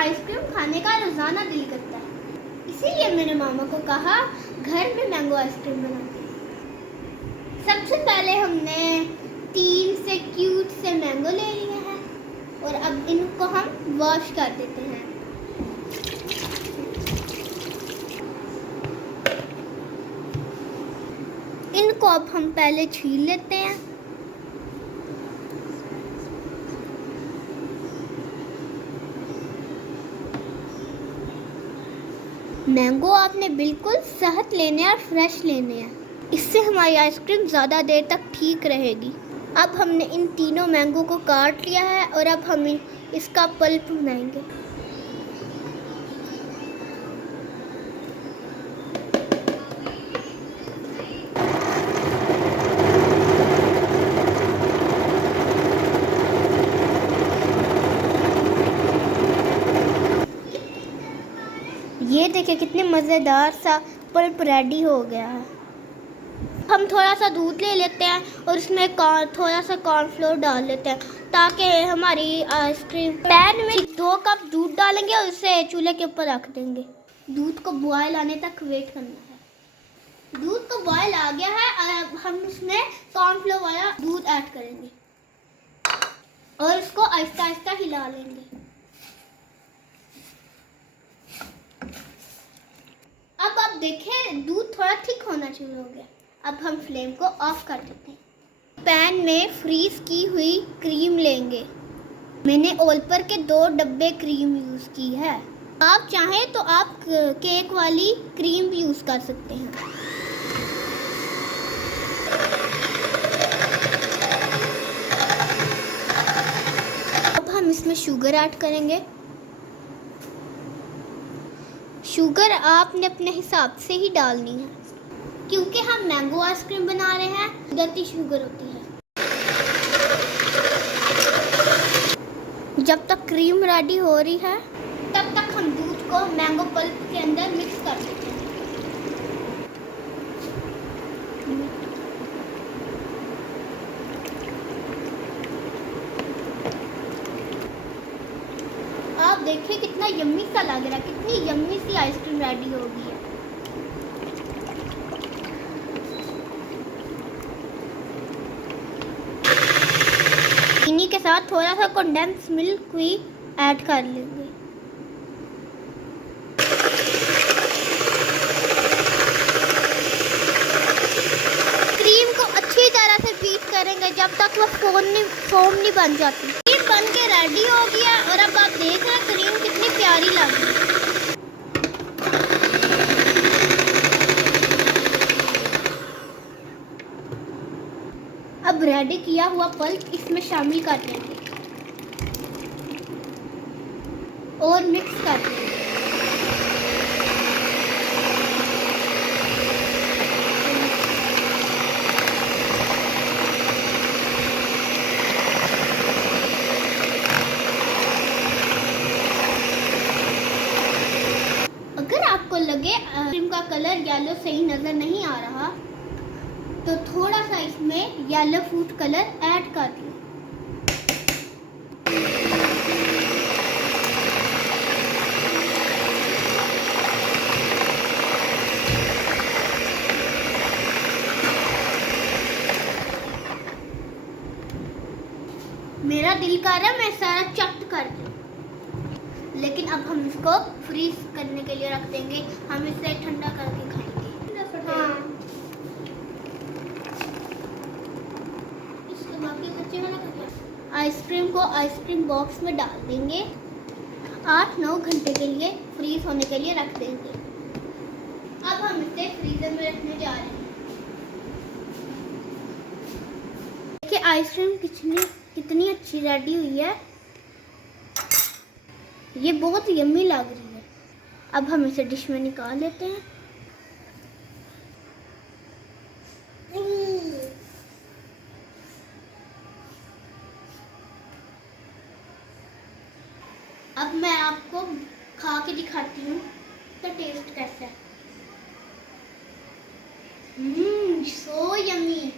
Ice cream खाने का रोज़ाना दिल करता है, इसीलिए मेरे मामा को कहा घर में मैंगो आइसक्रीम बनाते हैं। सबसे पहले हमने 3 से क्यूट से मैंगो ले लिए हैं और अब इनको हम वॉश कर देते हैं। इनको अब हम पहले छील लेते हैं। मैंगो आपने बिल्कुल सेहत लेने और फ्रेश लेने हैं, इससे हमारी आइसक्रीम ज़्यादा देर तक ठीक रहेगी। अब हमने इन तीनों मैंगो को काट लिया है और अब हम इसका पल्प बनाएंगे। ये देखिए कितने मज़ेदार सा पल्प रेडी हो गया है। हम थोड़ा सा दूध ले लेते हैं और उसमें थोड़ा सा कॉर्नफ्लोर डाल लेते हैं ताकि हमारी आइसक्रीम। पैन में 2 कप दूध डालेंगे और उसे चूल्हे के ऊपर रख देंगे। दूध को बॉयल आने तक वेट करना है। दूध को बॉयल आ गया है और अब हम उसमें कॉर्नफ्लोर वाला दूध ऐड करेंगे और उसको आहिस्ता आहिस्ता हिला लेंगे। अब आप देखें दूध थोड़ा थिक होना शुरू हो गया। अब हम फ्लेम को ऑफ कर देते हैं। पैन में फ्रीज की हुई क्रीम लेंगे। मैंने ओलपर के 2 डब्बे क्रीम यूज़ की है। आप चाहें तो आप केक वाली क्रीम भी यूज़ कर सकते हैं। अब हम इसमें शुगर ऐड करेंगे। शुगर आपने अपने हिसाब से ही डालनी है क्योंकि हम मैंगो आइसक्रीम बना रहे हैं, कुदरती शुगर होती है। जब तक क्रीम रेडी हो रही है तब तक हम दूध को मैंगो पल्प के अंदर मिक्स कर देते हैं। आप देखिए कितना यम्मी सा लग रहा है, कितनी यम्मी सी आइसक्रीम रेडी हो गई है। चीनी के साथ थोड़ा सा कंडेंस मिल्क भी ऐड कर लेंगे। क्रीम को अच्छी तरह से बीट करेंगे जब तक वो फोम नहीं बन जाती। क्रीम बन के रेडी हो गया और अब आप देख रहे हैं क्रीम कितनी प्यारी लग रही है। अब रेडी किया हुआ पल्प इसमें शामिल कर देंगे और मिक्स कर देंगे। अगर आपको लगे आइसक्रीम का कलर येलो सही नज़र नहीं आ रहा तो थोड़ा सा इसमें येलो फूड कलर ऐड कर दें। मेरा दिल कर रहा है मैं सारा चट कर दूं, लेकिन अब हम इसको फ्रीज करने के लिए रख देंगे। हम इसे ठंडा करके खाएंगे। हाँ। इसके बाकी बच्चे वाला आइसक्रीम को आइसक्रीम बॉक्स में डाल देंगे। 8-9 घंटे के लिए फ्रीज होने के लिए रख देंगे। अब हम इसे फ्रीजर में रखने जा रहे हैं। देखिए आइसक्रीम कितनी अच्छी रेडी हुई है। ये बहुत यम्मी लग रही है। अब हम इसे डिश में निकाल लेते हैं। अब मैं आपको खा के दिखाती हूँ तो टेस्ट कैसा है। So yummy.